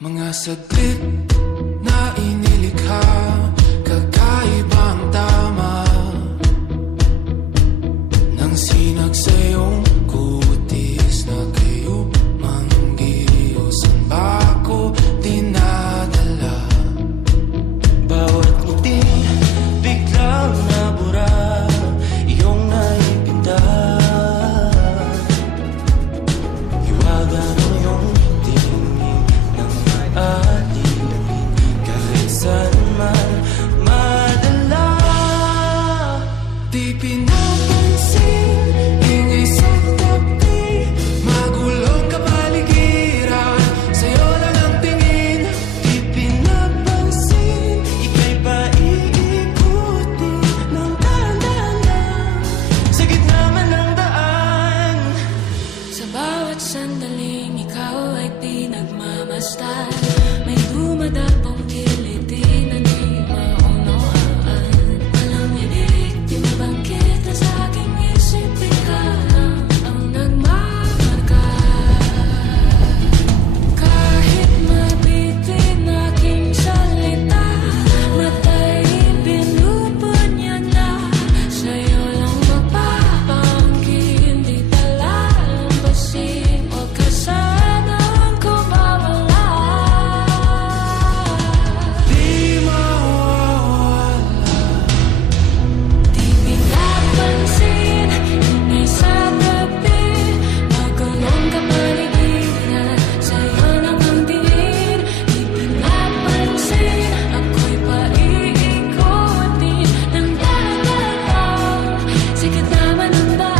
Mga saglit na inilikha, kakaibang tama nang sinag sa iyong kutis na kayo manggiyo. Saan ba ako dinadala? Bawat ngiti biglang nabura, iyong naipinta. Hiwaga ng iyong tingin ng maalipin, kahit saan man madala. Di pinapansin, ingay sa tabi, magulong kapaligiran, sa'yo lang ang tingin. Di pinapansin, ika'y paiikutin ng dahan-dahan sa gitna man ng daan. Sa bawat sandaling ikaw ay pinagmamasdan, may dumadapong kiliti na di maunawaan. Walang ibig, pinabangkit na sa aking isip, ikaw ang nagmamarka. Kahit mabitin aking salita, matay pinupod niya na, sa'yo lang magpapangkin, di talalampasin o kasanan ko mawala. Di mawawala. Di pinapansin, ingay sa tabi, magulong kapaligiran, sa'yo lang ang tingin. Di pinapansin, ako'y paiikutin ng dahan-dahan sa gitna man ng daan.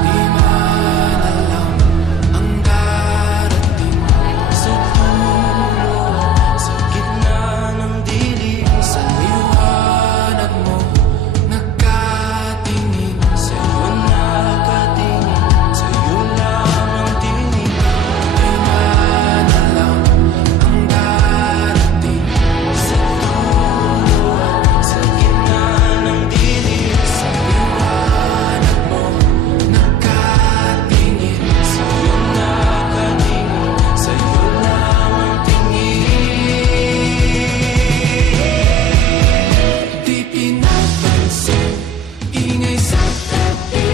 Di man alam ang darating sa dulo, sa gitna ng dilim. Sa liwanag mo nagkatingin, sa'yo nakatingin, sa'yo lang ang tingin. Di man alam ang darating sa dulo, sa gitna ng dilim. Sa liwanag mo nagkatingin, sa'yo nakatingin, sa'yo lang ang tingin. Di pinapansin, ingay sa tabi,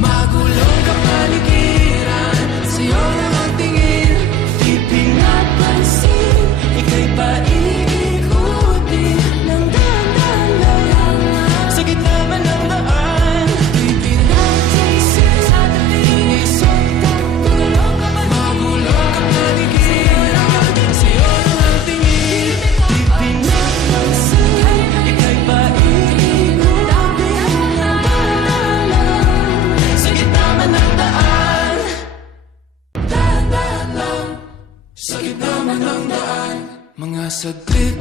magulong kapaligiran, sa'yo lang ang tingin. Di pinapansin, ika'y paiikutin ng dahan-dahan sa gitna man ng daan. Di pinapansin, ingay sa tabi, magulong kapaligiran, sa'yo lang ang tingin. Di pinapansin, ika'y paiikutin ng dahan-dahan sa gitna man ng daan. Dahan-dahan lang sa gitna man ng daan. Mga saglit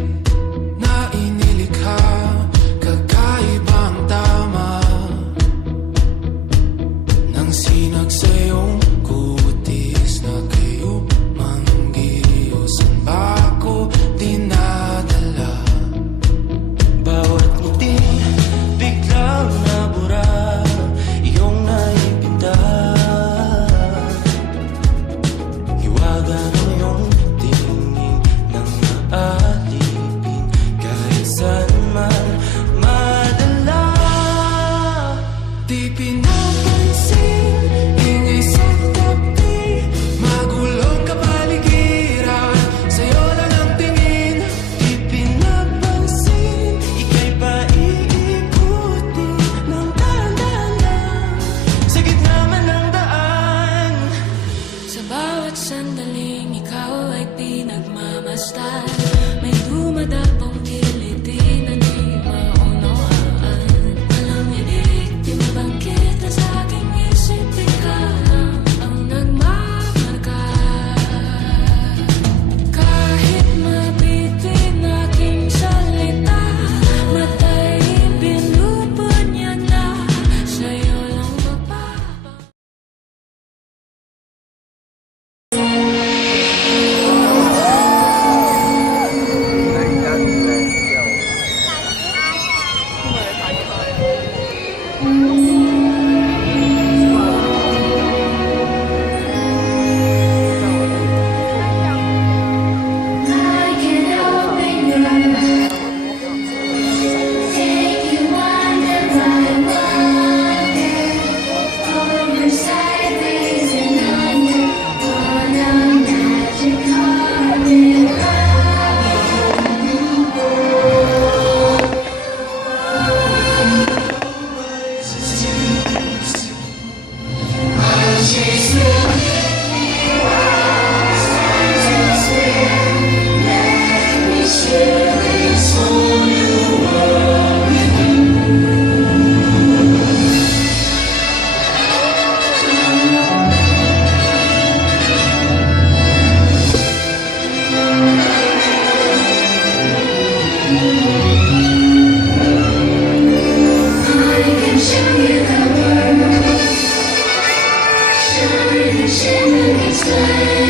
na inilikha, kakaibang tama nang sinag sa iyong kutis na kayo manggiyo. Saan ba ako dinadala? Bawat ngiti biglang nabura, iyong naipinta. Hiwaga ng iyong tingin ng maalipin, kahit saan man madala. Di pinapansin, ingay sa tabi, magulong kapaligiran, sa'yo lang ang tingin. Di pinapansin, ika'y paiikutin ng dahan-dahan sa gitna man ng daan. Sa bawat sandaling ikaw ay pinagmamasdan, may dumadapong kiliti na di maunawaan. Walang ibig, pinabangkit na sa aking isip, ikaw ang nagmamarka. Kahit mabitin aking salita, matay pinupod niya na, sa'yo lang magpapangkin. say